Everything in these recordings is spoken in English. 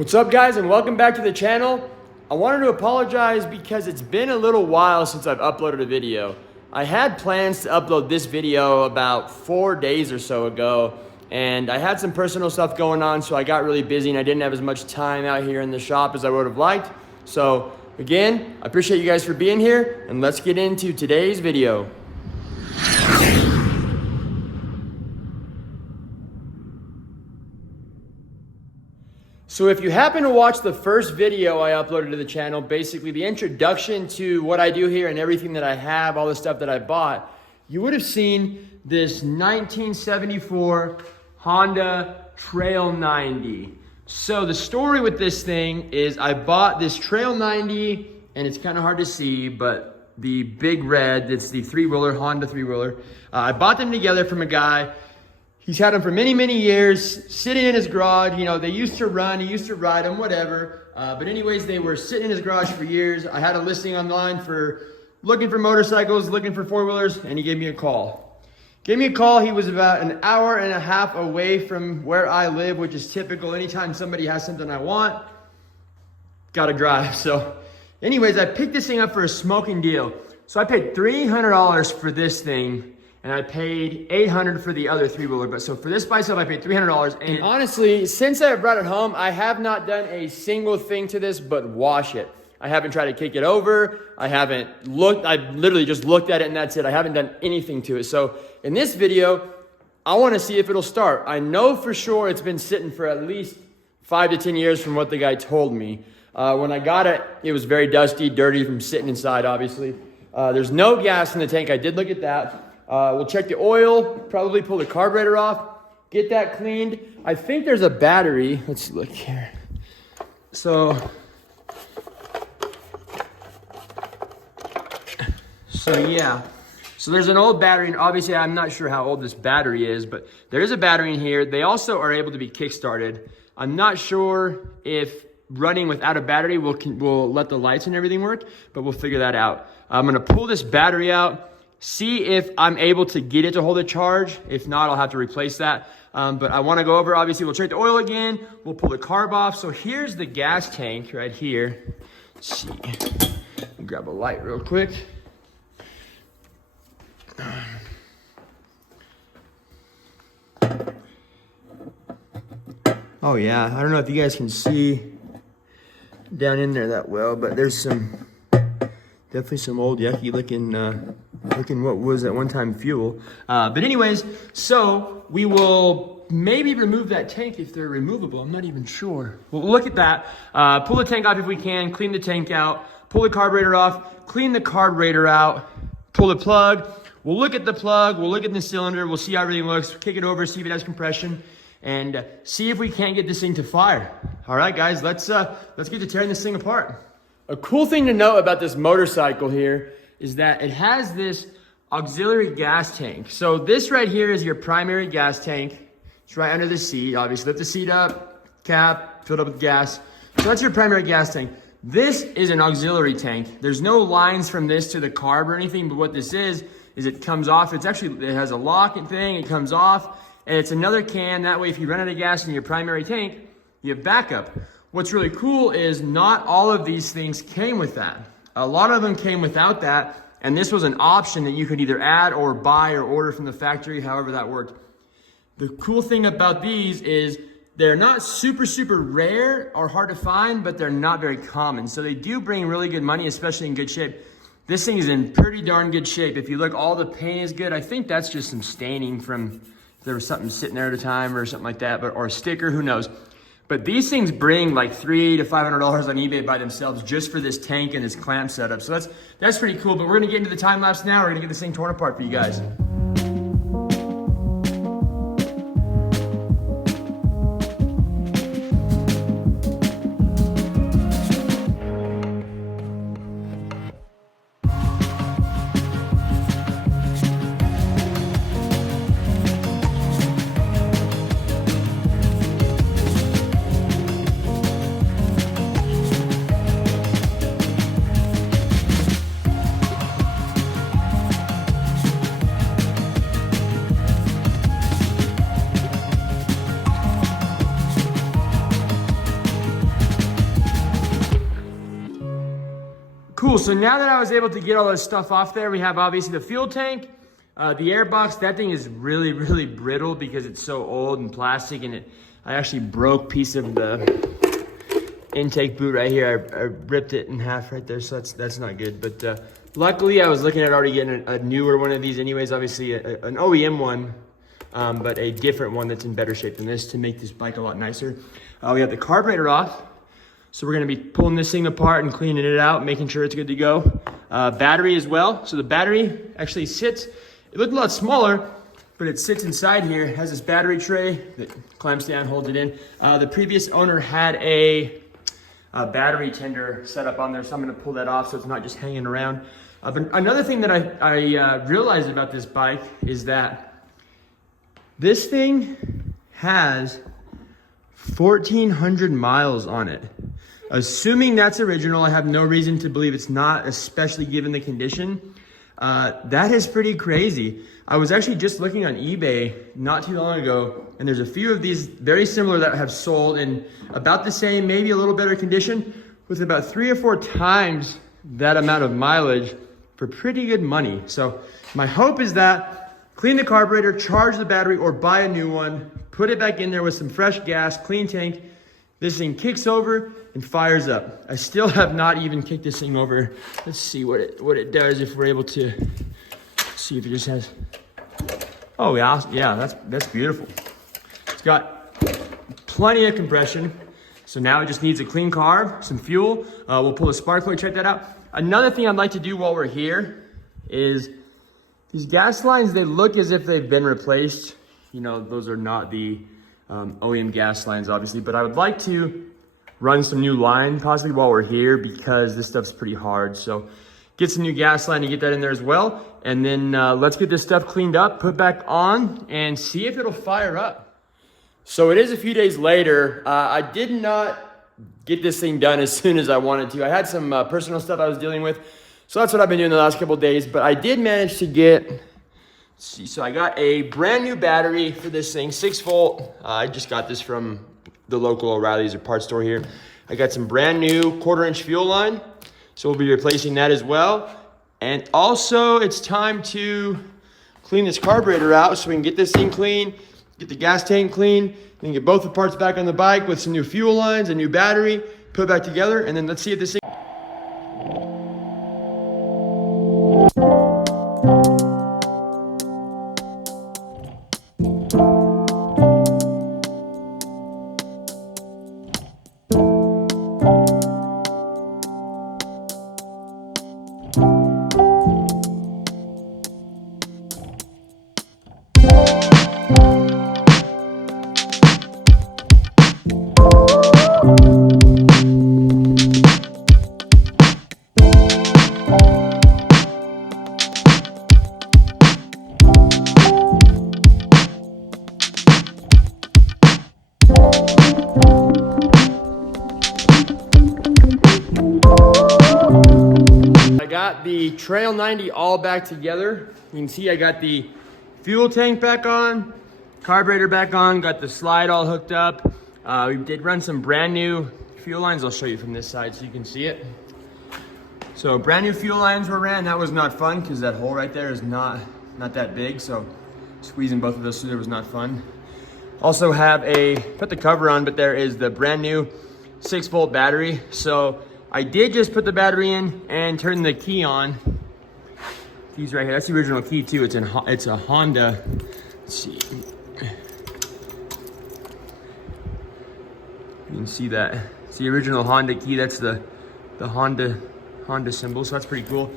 What's up, guys, and welcome back to the channel. I wanted to apologize because it's been a little while since I've uploaded a video. I had plans to upload this video about 4 days or so ago, and I had some personal stuff going on, so I got really busy and I didn't have as much time out here in the shop as I would have liked. So again, I appreciate you guys for being here, and let's get into today's video. So if you happen to watch the first video I uploaded to the channel, basically the introduction to what I do here and everything that I have, all the stuff that I bought, you would have seen this 1974 Honda Trail 90. So the story with this thing is I bought this Trail 90, and it's kind of hard to see, but the big red, it's the three-wheeler, Honda three-wheeler. I bought them together from a guy. He's had them for many, many years, sitting in his garage. You know, they used to run, he used to ride them, whatever. But anyways, they were sitting in his garage for years. I had a listing online for looking for motorcycles, looking for four-wheelers, and he gave me a call. He was about an hour and a half away from where I live, which is typical. Anytime somebody has something I want, gotta drive. So anyways, I picked this thing up for a smoking deal. So I paid $300 for this thing, and I paid $800 for the other three-wheeler. But so for this by itself, I paid $300. And honestly, since I brought it home, I have not done a single thing to this but wash it. I haven't tried to kick it over. I haven't looked. I literally just looked at it and that's it. I haven't done anything to it. So in this video, I want to see if it'll start. I know for sure it's been sitting for at least 5 to 10 years from what the guy told me. When I got it, it was very dusty, dirty from sitting inside, obviously. There's no gas in the tank. I did look at that. We'll check the oil, probably pull the carburetor off, get that cleaned. I think there's a battery. Let's look here. So yeah. So there's an old battery, and obviously I'm not sure how old this battery is, but there is a battery in here. They also are able to be kick-started. I'm not sure if running without a battery will let the lights and everything work, but we'll figure that out. I'm gonna pull this battery out, see if I'm able to get it to hold a charge. If not, I'll have to replace that. But I wanna go over, obviously we'll check the oil again, we'll pull the carb off. So here's the gas tank right here. Let's see, grab a light real quick. Oh yeah, I don't know if you guys can see down in there that well, but there's definitely some old yucky looking what was at one time fuel. But anyways, so we will maybe remove that tank if they're removable. I'm not even sure. We'll look at that. Pull the tank off if we can, clean the tank out, pull the carburetor off, clean the carburetor out, pull the plug. We'll look at the plug, we'll look at the cylinder, we'll see how everything looks, kick it over, see if it has compression, and see if we can't get this thing to fire. All right, guys, let's get to tearing this thing apart. A cool thing to note about this motorcycle here is that it has this auxiliary gas tank. So this right here is your primary gas tank. It's right under the seat. Obviously, lift the seat up, cap, fill it up with gas. So that's your primary gas tank. This is an auxiliary tank. There's no lines from this to the carb or anything, but what this is it comes off. It has a lock and thing. It comes off, and it's another can. That way, if you run out of gas in your primary tank, you have backup. What's really cool is not all of these things came with that. A lot of them came without that, and this was an option that you could either add or buy or order from the factory, however that worked. The cool thing about these is they're not super, super rare or hard to find, but they're not very common. So they do bring really good money, especially in good shape. This thing is in pretty darn good shape. If you look, all the paint is good. I think that's just some staining from, if there was something sitting there at a time or something like that, or a sticker, who knows. But these things bring like $300 to $500 on eBay by themselves just for this tank and this clamp setup. So that's pretty cool. But we're gonna get into the time lapse now. We're gonna get this thing torn apart for you guys. Cool, so now that I was able to get all this stuff off there, we have obviously the fuel tank, the air box. That thing is really, really brittle because it's so old and plastic, and I actually broke a piece of the intake boot right here. I ripped it in half right there, so that's not good. But luckily, I was looking at already getting a newer one of these anyways, obviously an OEM one, but a different one that's in better shape than this to make this bike a lot nicer. We have the carburetor off. So we're gonna be pulling this thing apart and cleaning it out, making sure it's good to go. Battery as well. So the battery actually sits, it looked a lot smaller, but it sits inside here. It has this battery tray that clamps down, holds it in. The previous owner had a battery tender set up on there, so I'm gonna pull that off so it's not just hanging around. But another thing that I realized about this bike is that this thing has 1,400 miles on it. Assuming that's original, I have no reason to believe it's not, especially given the condition. That is pretty crazy. I was actually just looking on eBay not too long ago, and there's a few of these very similar that have sold in about the same, maybe a little better condition, with about 3 or 4 times that amount of mileage for pretty good money. So my hope is that clean the carburetor, charge the battery, or buy a new one, put it back in there with some fresh gas, clean tank. This thing kicks over and fires up. I still have not even kicked this thing over. Let's see what it does if we're able to see if it just has. Oh yeah, that's beautiful. It's got plenty of compression. So now it just needs a clean carb, some fuel. We'll pull a spark plug, check that out. Another thing I'd like to do while we're here is these gas lines, they look as if they've been replaced. You know, those are not the OEM gas lines, obviously, but I would like to run some new line possibly while we're here because this stuff's pretty hard. So get some new gas line and get that in there as well. And then let's get this stuff cleaned up, put back on, and see if it'll fire up. So it is a few days later. I did not get this thing done as soon as I wanted to. I had some personal stuff I was dealing with. So that's what I've been doing the last couple of days, but I did manage to get, see, so I got a brand new battery for this thing, 6 volt. I just got this from the local O'Reilly's or parts store here. I got some brand new 1/4 inch fuel line. So we'll be replacing that as well. And also it's time to clean this carburetor out so we can get this thing clean, get the gas tank clean, and get both the parts back on the bike with some new fuel lines, a new battery, put it back together, and then let's see if this thing. The Trail 90 all back together. You can see I got the fuel tank back on, carburetor back on, got the slide all hooked up. We did run some brand new fuel lines. I'll show you from this side so you can see it. So brand new fuel lines were ran. That was not fun because that hole right there is not that big. So squeezing both of those through there was not fun. Also have put the cover on, but there is the brand new 6 volt battery. So I did just put the battery in and turn the key on. Keys right here. That's the original key too. It's a Honda. Let's see. You can see that. It's the original Honda key. That's the Honda symbol. So that's pretty cool.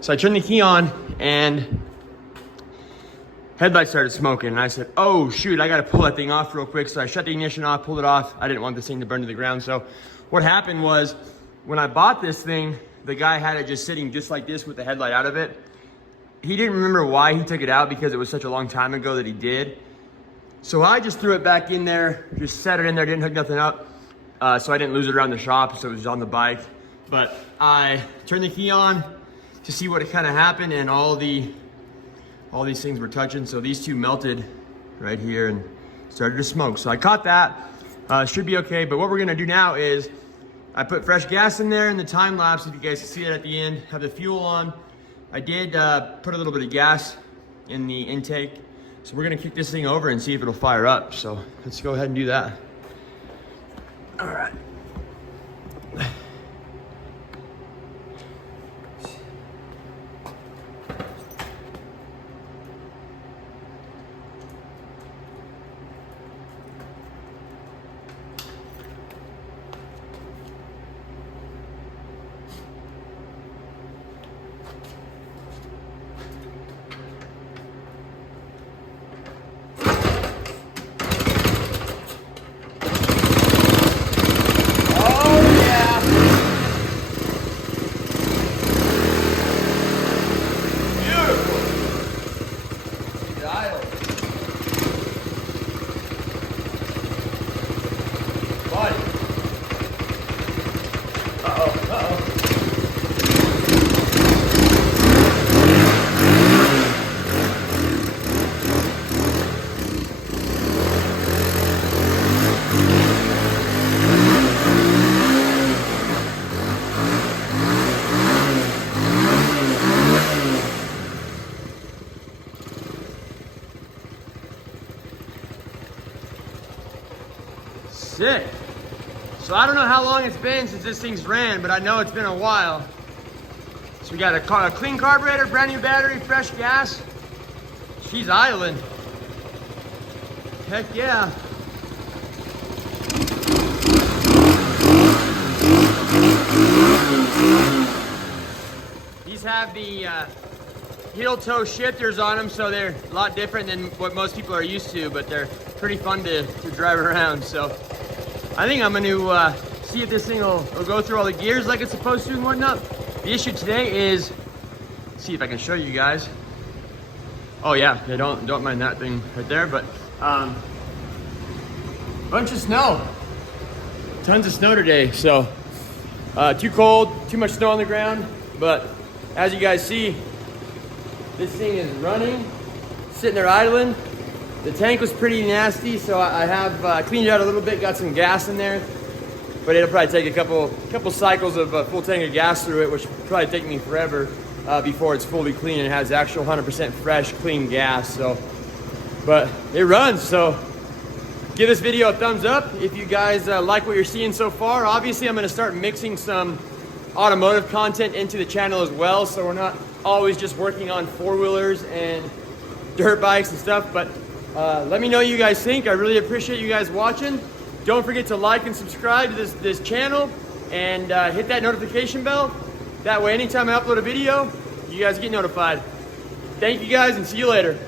So I turned the key on and headlight started smoking. And I said, oh shoot, I got to pull that thing off real quick. So I shut the ignition off, pulled it off. I didn't want this thing to burn to the ground. So what happened was, when I bought this thing, the guy had it just sitting just like this with the headlight out of it. He didn't remember why he took it out because it was such a long time ago that he did. So I just threw it back in there, just set it in there, didn't hook nothing up. So I didn't lose it around the shop, so it was on the bike. But I turned the key on to see what kind of happened, and all these things were touching. So these two melted right here and started to smoke. So I caught that, should be okay. But what we're gonna do now is I put fresh gas in there in the time lapse, if you guys can see it at the end, have the fuel on. I did put a little bit of gas in the intake. So we're gonna kick this thing over and see if it'll fire up. So let's go ahead and do that. All right. Sick. So I don't know how long it's been since this thing's ran, but I know it's been a while. So we got a clean carburetor, brand new battery, fresh gas. She's idling. Heck yeah. These have the heel toe shifters on them, so they're a lot different than what most people are used to, but they're pretty fun to drive around. So I think I'm gonna see if this thing will go through all the gears like it's supposed to and whatnot. The issue today is, see if I can show you guys. Oh yeah, don't mind that thing right there, but bunch of snow. Tons of snow today, so too cold, too much snow on the ground, but as you guys see, this thing is running, sitting there idling. The tank was pretty nasty, so I have cleaned it out a little bit, got some gas in there, but it'll probably take a couple cycles of full tank of gas through it, which will probably take me forever before it's fully clean and has actual 100% fresh, clean gas. So, but it runs, so give this video a thumbs up if you guys like what you're seeing so far. Obviously, I'm gonna start mixing some automotive content into the channel as well, so we're not always just working on four-wheelers and dirt bikes and stuff, but let me know what you guys think. I really appreciate you guys watching. Don't forget to like and subscribe to this channel and hit that notification bell. That way, anytime I upload a video, you guys get notified. Thank you guys and see you later.